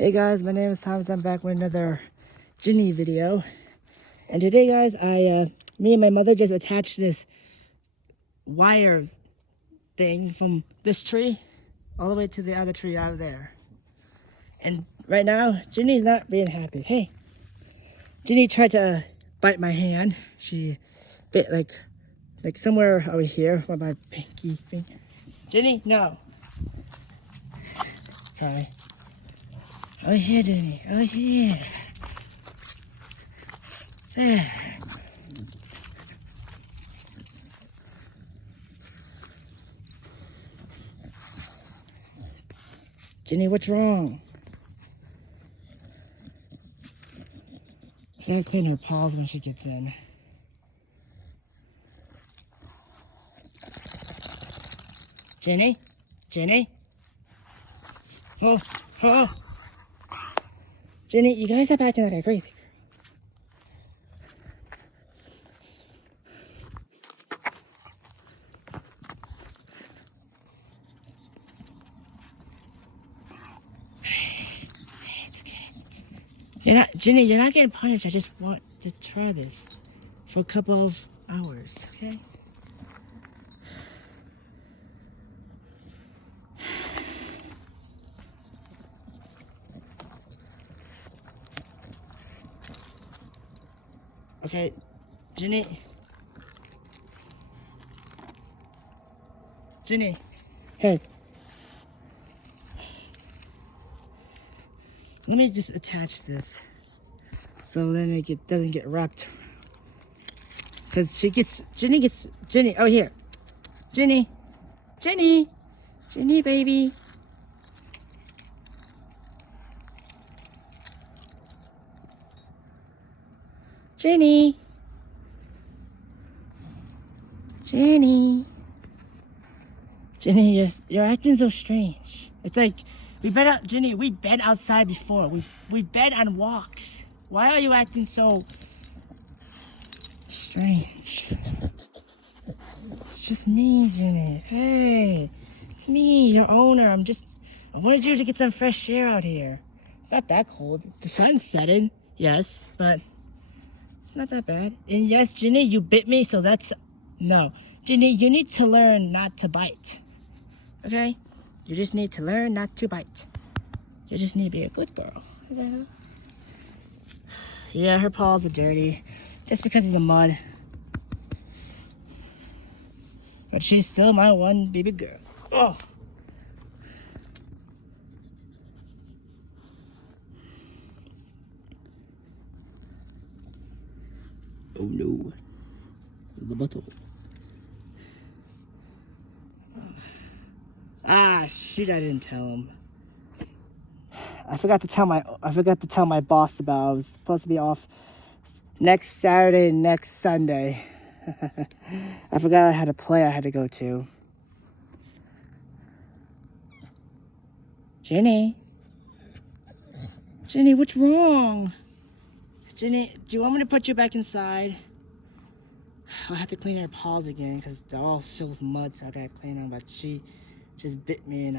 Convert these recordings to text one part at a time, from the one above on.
Hey guys, my name is Thomas. I'm back with another Ginny video. And today guys, me and my mother just attached this wire thing from this tree all the way to the other tree out there. And right now, Ginny's not being happy. Hey, Ginny tried to bite my hand. She bit like somewhere over here where my pinky finger. Ginny, no. Sorry. Over here, Ginny. Over here. There. Ginny, what's wrong? I gotta clean her paws when she gets in. Ginny? Ginny? Oh, oh. Ginny, you gotta stop acting like a crazy girl. It's okay. Ginny, you're not getting punished. I just want to try this for a couple of hours, okay? Okay, Ginny. Ginny. Hey. Let me just attach this so then it doesn't get wrapped. Cause Ginny, oh here. Ginny, baby. Ginny, you're acting so strange. It's like we've been outside before. We've been on walks. Why are you acting so strange? It's just me, Ginny. Hey, it's me, your owner. I wanted you to get some fresh air out here. It's not that cold. The sun's setting, yes, but it's not that bad. And yes, Ginny, you bit me, so no. Ginny, you need to learn not to bite. Okay? You just need to learn not to bite. You just need to be a good girl. Yeah, her paws are dirty. Just because of the mud. But she's still my one baby girl. Oh! Oh no. The bottle. Ah, shoot, I didn't tell him. I forgot to tell my boss about I was supposed to be off next Saturday and next Sunday. I forgot I had a play I had to go to. Ginny, what's wrong? Ginny, do you want me to put you back inside? I'll have to clean her paws again because they're all filled with mud, so I gotta clean them. But she just bit me, and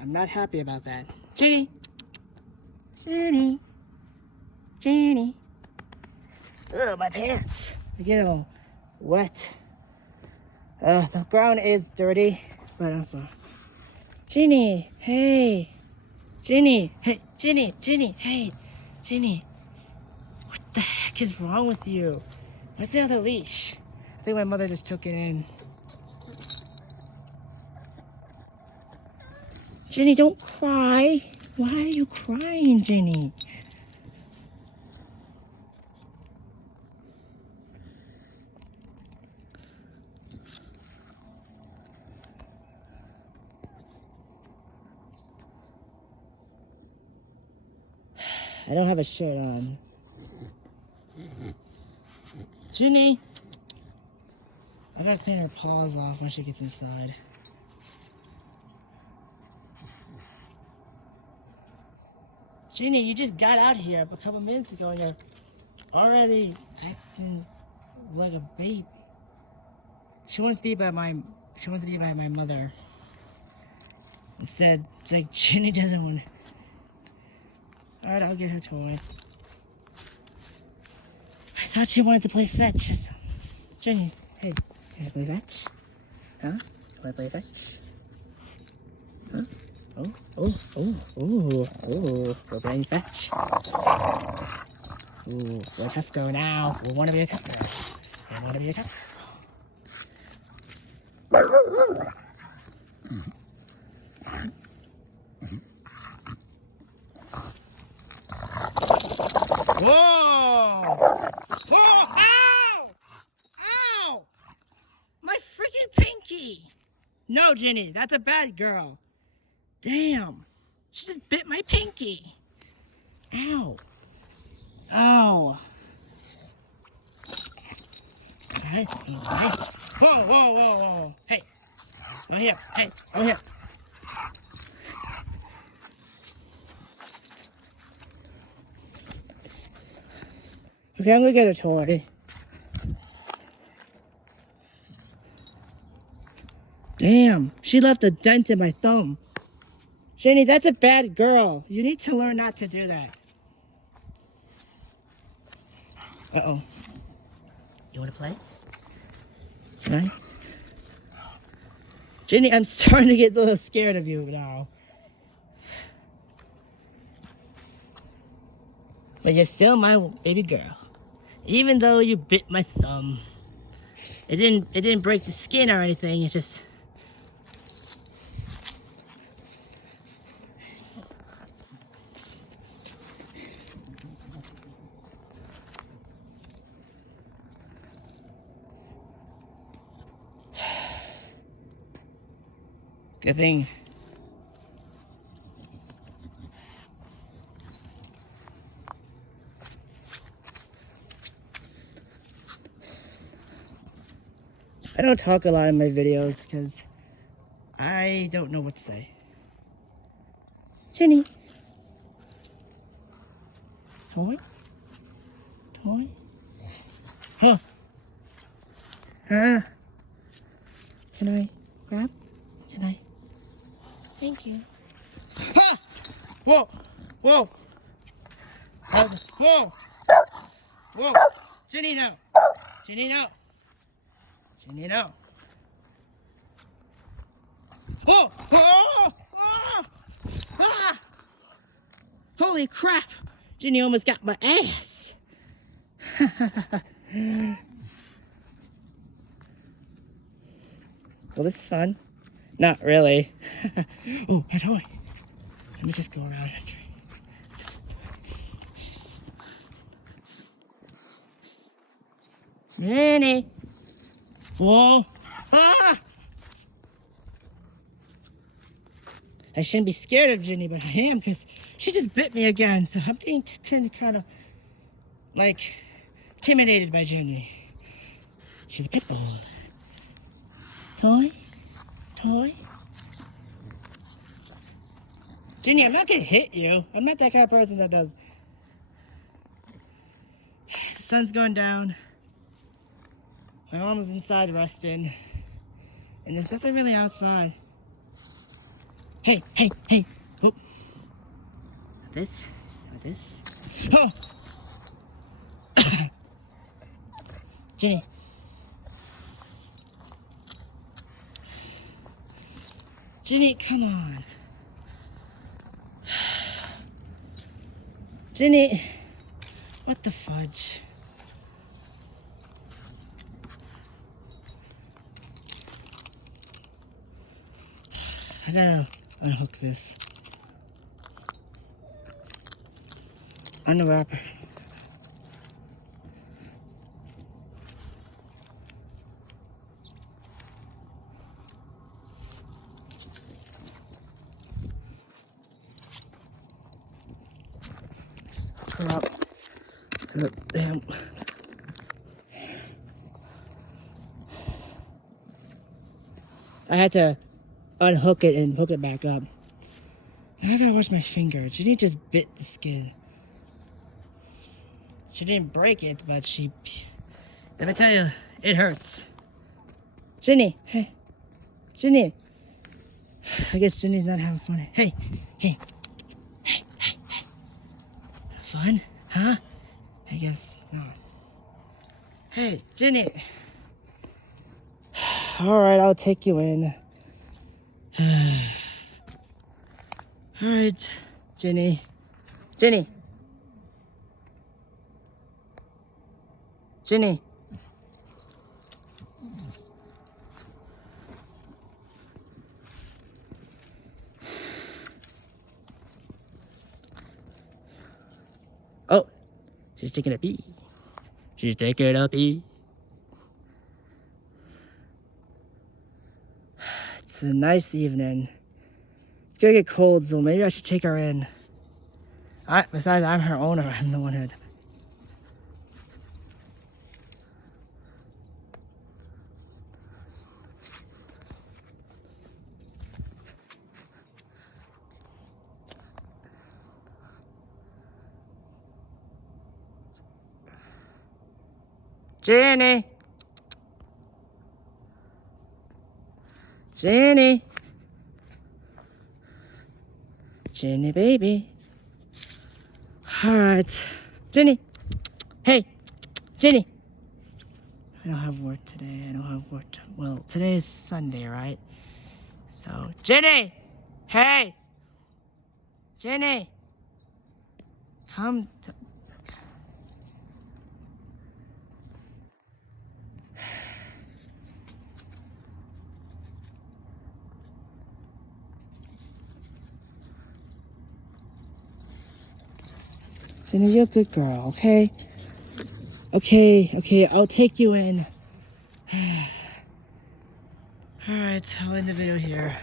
I'm not happy about that. Ginny. Ugh, my pants. They get all wet. The ground is dirty, but I'm fine. Ginny, hey. Ginny, hey, hey. Ginny. What the heck is wrong with you? Where's the other leash? I think my mother just took it in. Ginny, don't cry. Why are you crying, Ginny? I don't have a shirt on. Ginny! I gotta clean her paws off when she gets inside. Ginny, you just got out here a couple minutes ago and you're already acting like a baby. She wants to be by my mother. Instead, it's like Ginny doesn't want Alright, I'll get her toy. I thought she wanted to play fetch or something. Ginny, hey, can I play fetch? Huh? You wanna play fetch? Huh? Oh, we're playing fetch. Ooh, we're a tough girl now. We wanna be a tough girl. We wanna be a tough girl. Whoa! Whoa! Ow! Ow! My freaking pinky! No, Ginny, that's a bad girl. Damn. She just bit my pinky. Ow. Ow. Alright, alright. Whoa. Hey. Over here. Hey, over here. Okay, I'm gonna get a toy. Damn, she left a dent in my thumb. Ginny, that's a bad girl. You need to learn not to do that. Uh-oh. You wanna play? Can I? Ginny, I'm starting to get a little scared of you now. But you're still my baby girl. Even though you bit my thumb. It didn't break the skin or anything, it just... Good thing. I don't talk a lot in my videos because I don't know what to say. Ginny. Toy? Toy? Huh? Huh? Can I grab? Can I? Thank you. Ha! Whoa! Whoa! Whoa! Whoa! Ginny, no! Ginny, no! Ginny, no! Whoa! Whoa! Ah! Ah! Holy crap! Ginny almost got my ass! Well, this is fun. Not really. Oh, a toy. Let me just go around and try. Ginny! Whoa! Ah! I shouldn't be scared of Ginny, but I am because she just bit me again. So I'm being kind of like intimidated by Ginny. She's a pit bull. Toy? Toy? Ginny, I'm not gonna hit you. I'm not that kind of person that does. The sun's going down. My mom was inside resting. And there's nothing really outside. Hey! Oh. This? Oh! Ginny. Ginny, come on. Ginny, what the fudge? I gotta unhook this. Unwrap her. Her up. Damn. I had to unhook it and hook it back up. Now I gotta wash my finger. Ginny just bit the skin. She didn't break it, but she... Let me tell you, it hurts. Ginny, hey. Ginny. I guess Ginny's not having fun. Hey, Ginny. Hey. fun? Huh? I guess not. Hey, Ginny. Alright, I'll take you in. Alright, Ginny. Ginny. Ginny. Oh, she's taking a pee. She's taking a pee. It's a nice evening. It's gonna get cold, so maybe I should take her in. Besides, I'm her owner. I'm the one who... Ginny! Ginny! Ginny, baby. Alright. Ginny! Hey! Ginny! I don't have work today. I don't have work. Well, today is Sunday, right? So, Ginny! Hey! Ginny! Come to... Ginny, you're a good girl, okay? Okay, I'll take you in. Alright, I'll end the video here.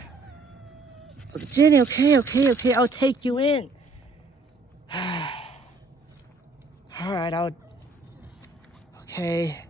Ginny, okay, I'll take you in. Alright, okay.